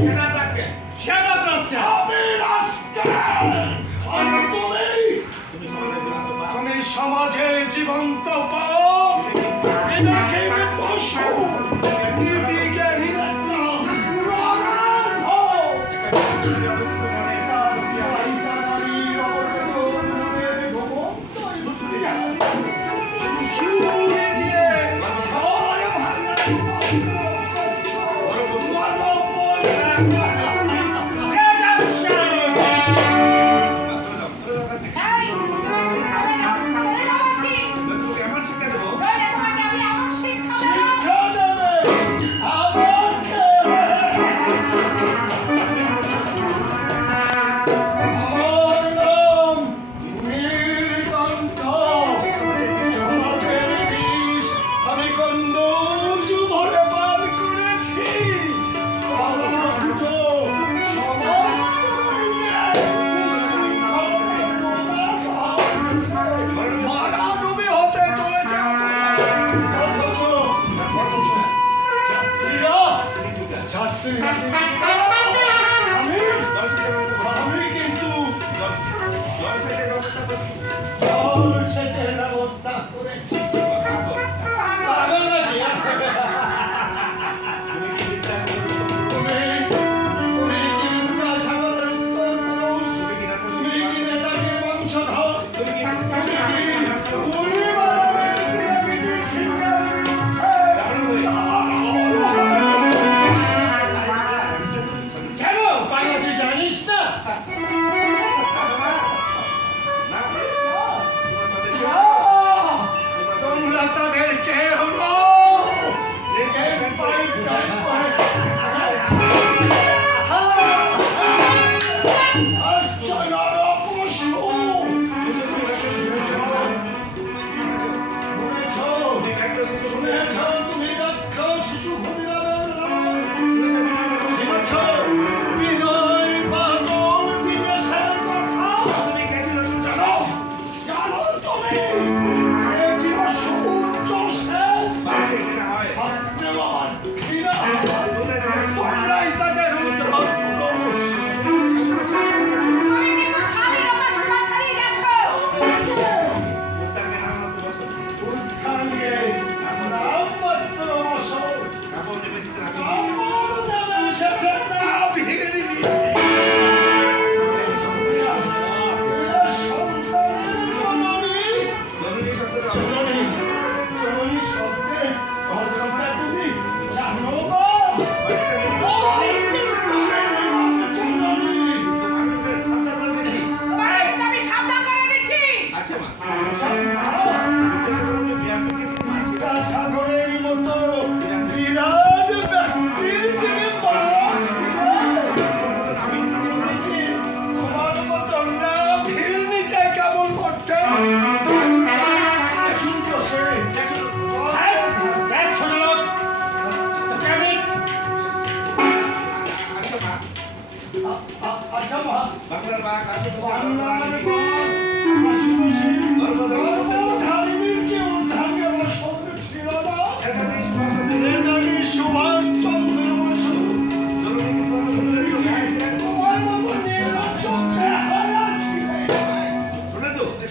সেটা প্রশ্ন আমি রাস্কেল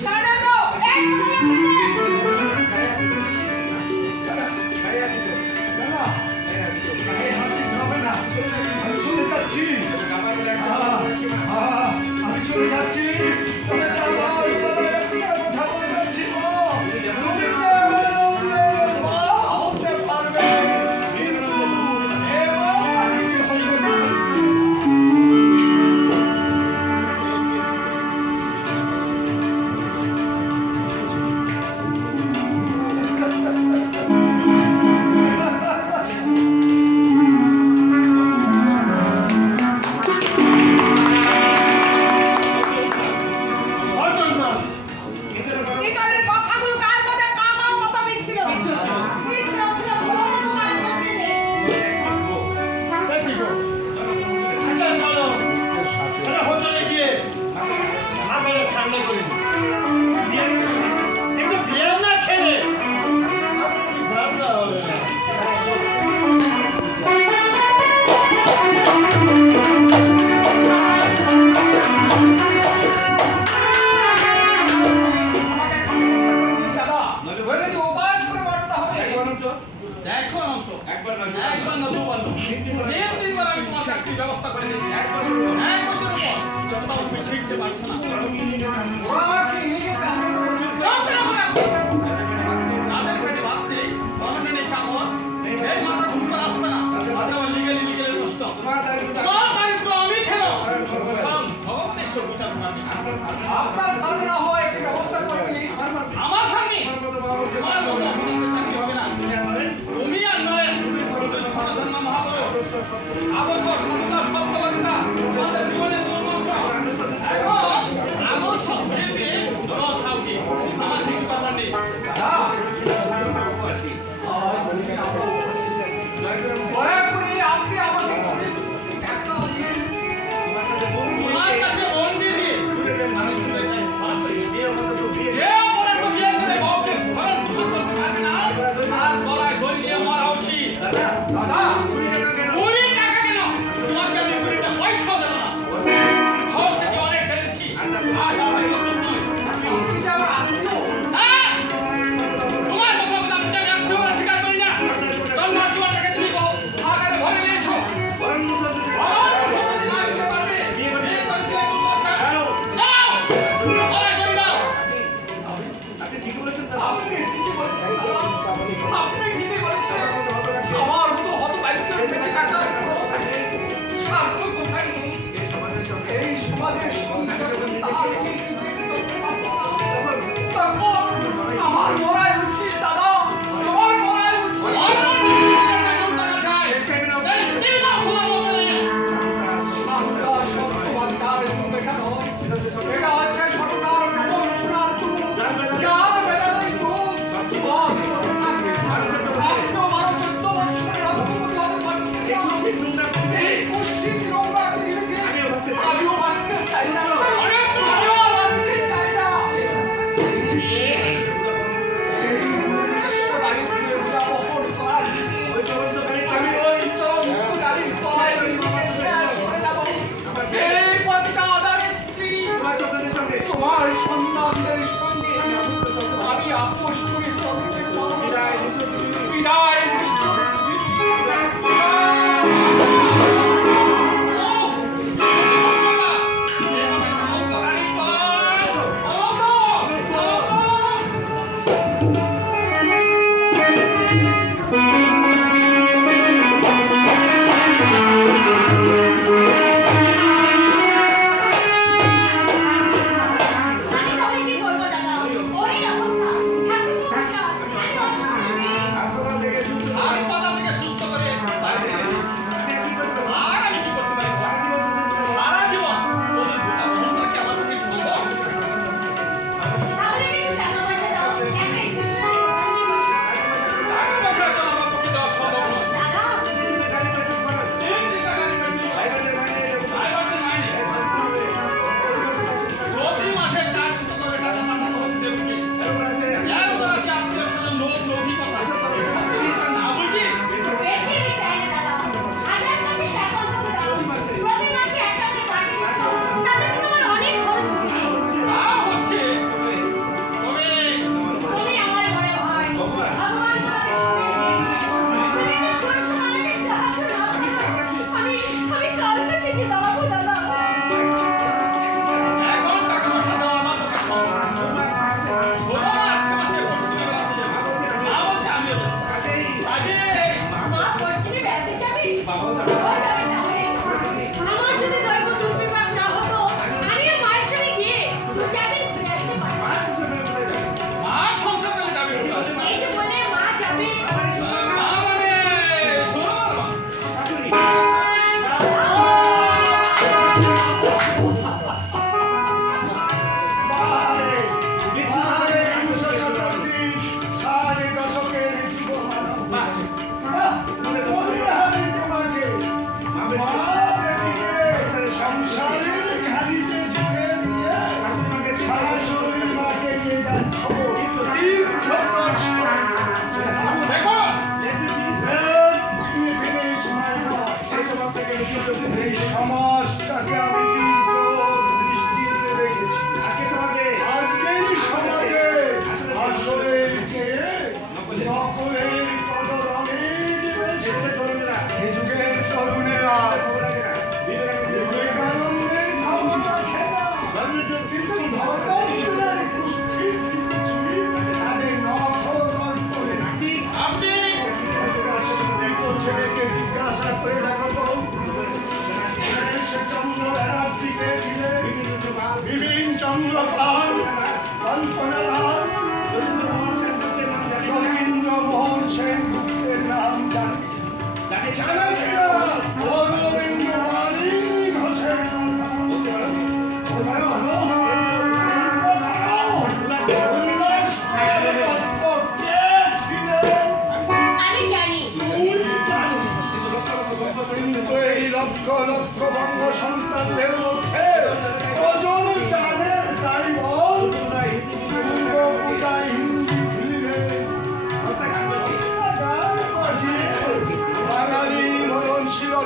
সারা আপনার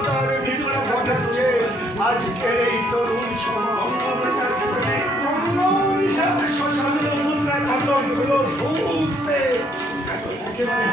তার বিপ্লব ঘটাচ্ছে। আজকের এই তরুণ সমাজ আতঙ্ক ভূত একেবারে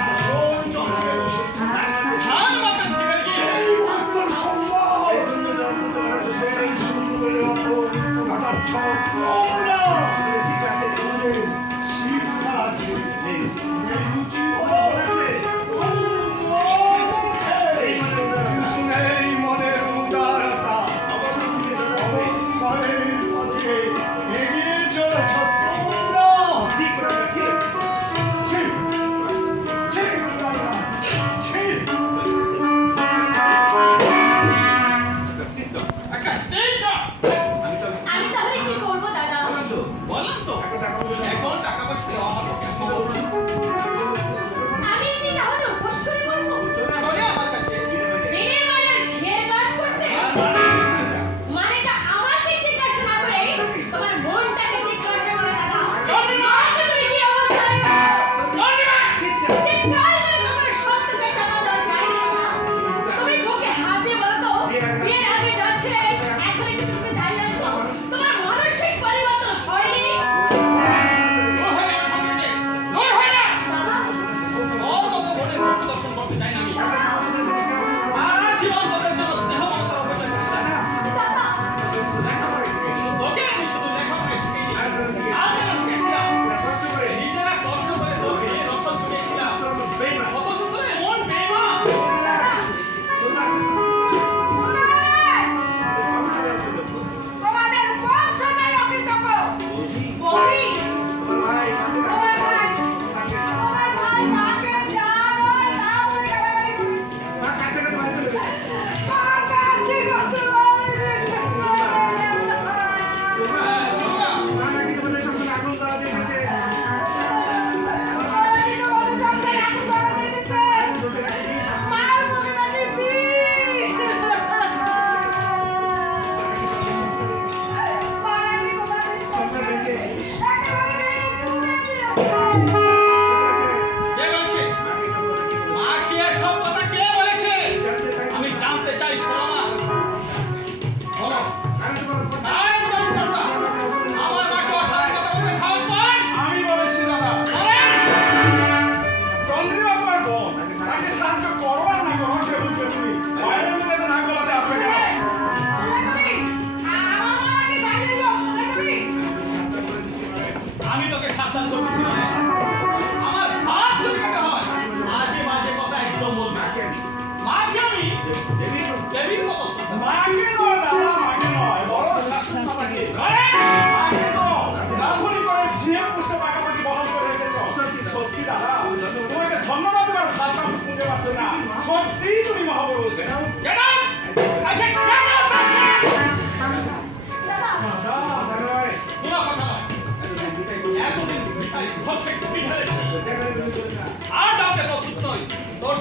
amigo que está.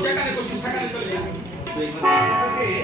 যেখানে খুশি সেখানে চলে যা বিয়ে